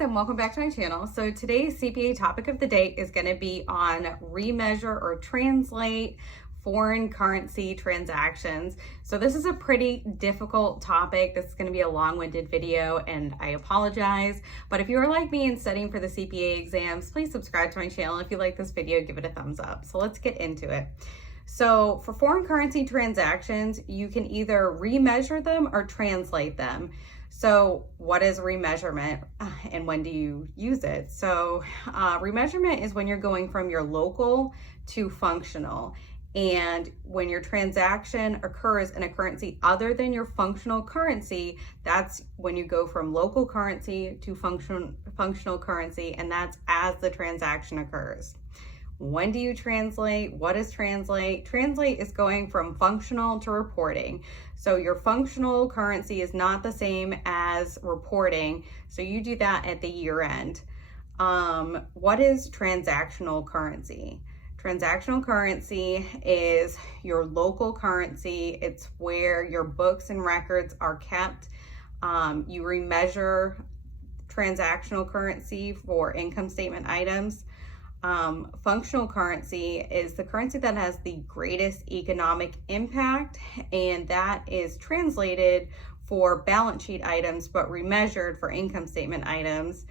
And welcome back to my channel. So today's CPA topic of the day is going to be on remeasure or translate foreign currency transactions. So this is a pretty difficult topic. This is going to be a long-winded video and I apologize. But if you are like me and studying for the CPA exams, please subscribe to my channel. If you like this video, give it a thumbs up. So let's get into it. So for foreign currency transactions, you can either remeasure them or translate them. So what is remeasurement and when do you use it? So remeasurement is when you're going from your local to functional. And when your transaction occurs in a currency other than your functional currency, that's when you go from local currency to functional currency, and that's as the transaction occurs. When do you translate? What is translate? Translate is going from functional to reporting. So your functional currency is not the same as reporting. So you do that at the year end. What is transactional currency? Transactional currency is your local currency. It's where your books and records are kept. You remeasure transactional currency for income statement items. Functional currency is the currency that has the greatest economic impact, and that is translated for balance sheet items but remeasured for income statement items.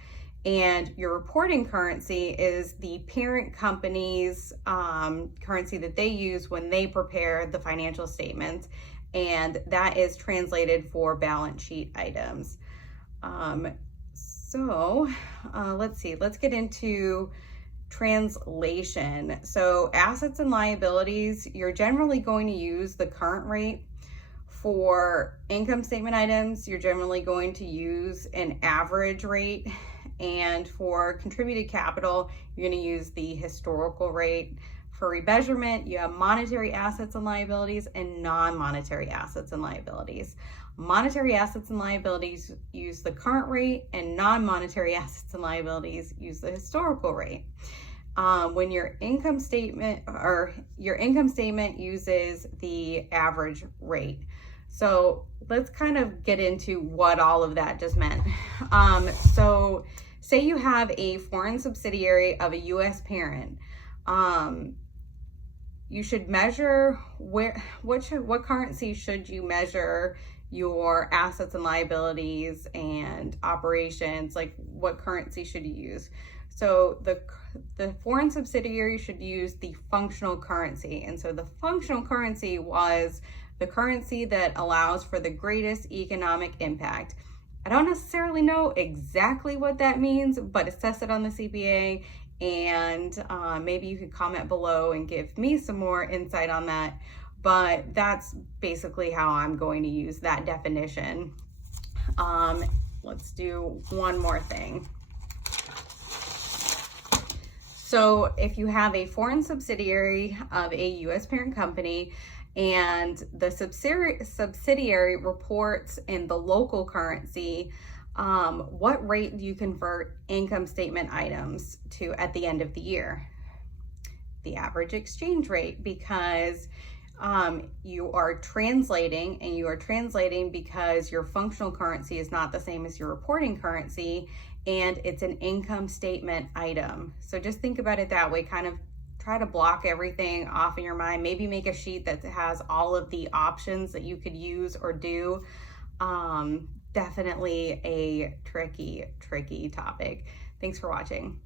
And your reporting currency is the parent company's currency that they use when they prepare the financial statements, and that is translated for balance sheet items. Let's see, let's get into translation. So assets and liabilities, you're generally going to use the current rate. For income statement items, you're generally going to use an average rate. And for contributed capital, you're going to use the historical rate. For remeasurement, you have monetary assets and liabilities and non-monetary assets and liabilities. Monetary assets and liabilities use the current rate, and non-monetary assets and liabilities use the historical rate. When your income statement uses the average rate. So let's kind of get into what all of that just meant. So say you have a foreign subsidiary of a U.S. parent. You should measure what currency should you measure your assets and liabilities and operations, like what currency should you use? So the foreign subsidiary should use the functional currency. And so the functional currency was the currency that allows for the greatest economic impact. I don't necessarily know exactly what that means, but it says it on the CPA, and maybe you could comment below and give me some more insight on that. But that's basically how I'm going to use that definition. Let's do one more thing. So if you have a foreign subsidiary of a U.S. parent company and the subsidiary reports in the local currency, what rate do you convert income statement items to at the end of the year? The average exchange rate, because you are translating, and you are translating because your functional currency is not the same as your reporting currency, and it's an income statement item. So just think about it that way. Kind of try to block everything off in your mind. Maybe make a sheet that has all of the options that you could use or do. Definitely a tricky topic. Thanks for watching.